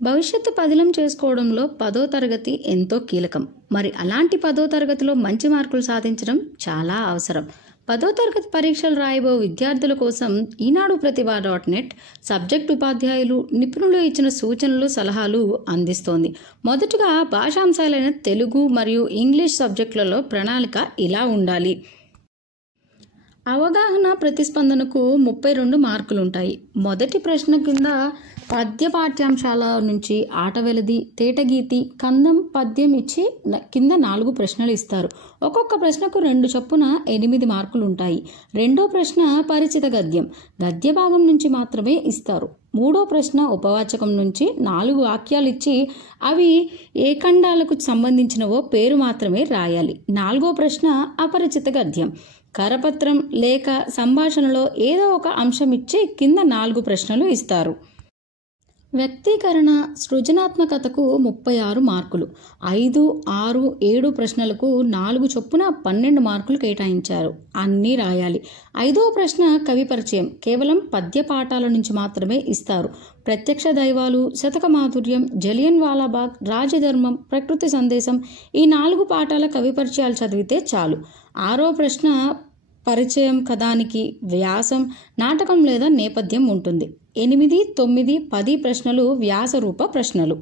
భవిష్యత్తు పదిలం చేసుకోవడంలో 10వ తరగతి ఎంతో కీలకం. మరి అలాంటి 10వ తరగతిలో మంచి మార్కులు సాధించడం చాలా అవసరం. 10వ తరగతి పరీక్షలు రాయబో విద్యార్థుల కోసం ఈనాడు ప్రతిభ.net సబ్జెక్ట్ ఉపాధ్యాయులు, నిపుణులు ఇచ్చిన సూచనలు, సలహాలు అందిస్తోంది. మొదటగా భాషాంశాలైన తెలుగు మరియు ఇంగ్లీష్ సబ్జెక్టులలో ప్రణాళిక ఇలా ఉండాలి. అవగాహన ప్రతిస్పందనకు 32 మార్కులుంటాయి. మొదటి ప్రశ్న కింద పద్య పాఠ్యాంశాల నుంచి ఆటవెలది, తేటగీతి, కందం, పద్యం ఇచ్చి కింద 4 ప్రశ్నలు ఇస్తారు. ఒక్కొక్క ప్రశ్నకు 2 చొప్పున 8 మార్కులుంటాయి. రెండో ప్రశ్న పరిచిత గద్యం, గద్య భాగం నుంచి మాత్రమే ఇస్తారు. మూడో ప్రశ్న ఉపవాచకం నుంచి 4 వాక్యాలు ఇచ్చి అవి ఏ ఖండాలకు సంబంధించినవో పేరు మాత్రమే రాయాలి. నాలుగో ప్రశ్న అపరిచిత గద్యం, కరపత్రం లేక సంభాషణలో ఏదో ఒక అంశం ఇచ్చి కింద 4 ప్రశ్నలు ఇస్తారు. వ్యక్తీకరణ, సృజనాత్మకతకు 36 మార్కులు. 5, 6, 7 ప్రశ్నలకు 4 చొప్పున 12 మార్కులు కేటాయించారు. అన్నీ రాయాలి. 5వ ప్రశ్న కవి పరిచయం, కేవలం పద్య పాఠాల నుంచి మాత్రమే ఇస్తారు. ప్రత్యక్ష దైవాలు, శతక మాధుర్యం, జలియన్ వాలాబాగ్, రాజధర్మం, ప్రకృతి సందేశం ఈ 4 పాఠాల కవి పరిచయాలు చదివితే చాలు. 6వ ప్రశ్న పరిచయం, కథానికి, వ్యాసం, నాటకం లేదా నేపథ్యం ఉంటుంది. 8, 9, 10 ప్రశ్నలు వ్యాసరూప ప్రశ్నలు.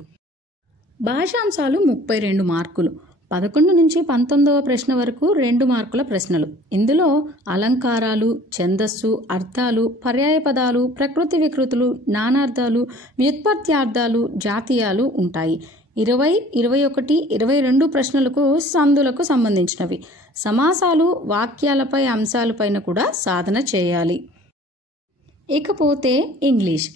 భాషాంశాలు 32 మార్కులు. 11 నుంచి 19వ ప్రశ్న వరకు 2 మార్కుల ప్రశ్నలు. ఇందులో అలంకారాలు, ఛందస్సు, అర్థాలు, పర్యాయపదాలు, ప్రకృతి వికృతులు, నానార్థాలు, వ్యుత్పత్త్యార్థాలు, జాతీయాలు ఉంటాయి. 20, 21, 22 ప్రశ్నలకు సందులకు సంబంధించినవి. సమాసాలు, వాక్యాలపై అంశాలపైన కూడా సాధన చేయాలి. ఇకపోతే ఇంగ్లీష్.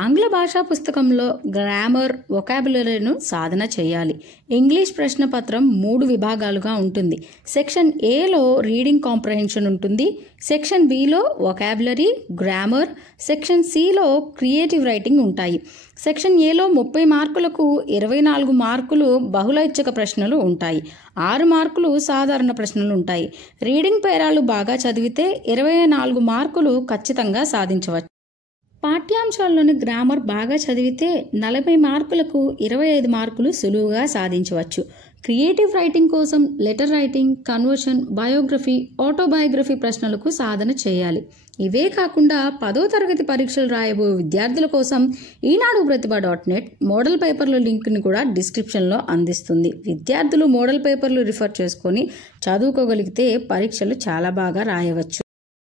ఆంగ్ల భాషా పుస్తకంలో గ్రామర్, వొకాబులరీను సాధన చేయాలి. ఇంగ్లీష్ ప్రశ్నపత్రం 3 విభాగాలుగా ఉంటుంది. సెక్షన్ ఏలో రీడింగ్ కాంప్రహెన్షన్ ఉంటుంది. సెక్షన్ బిలో వొకాబులరీ, గ్రామర్, సెక్షన్ సిలో క్రియేటివ్ రైటింగ్ ఉంటాయి. సెక్షన్ ఏలో 30 మార్కులకు 24 మార్కులు బహుళ ఇచ్చక ప్రశ్నలు ఉంటాయి. 6 మార్కులు సాధారణ ప్రశ్నలు ఉంటాయి. రీడింగ్ పేరాలు బాగా చదివితే 24 మార్కులు ఖచ్చితంగా సాధించవచ్చు. పాఠ్యాంశాల్లోని గ్రామర్ బాగా చదివితే 40 మార్కులకు 25 మార్కులు సులువుగా సాధించవచ్చు. క్రియేటివ్ రైటింగ్ కోసం letter writing, conversion, biography, autobiography ప్రశ్నలకు సాధన చేయాలి. ఇవే కాకుండా 10వ తరగతి పరీక్షలు రాయబో విద్యార్థుల కోసం ఈనాడు ప్రతిభ.net మోడల్ పేపర్ల లింక్ని కూడా డిస్క్రిప్షన్లో అందిస్తుంది. విద్యార్థులు మోడల్ పేపర్లు రిఫర్ చేసుకొని చదువుకోగలిగితే పరీక్షలు చాలా బాగా రాయవచ్చు.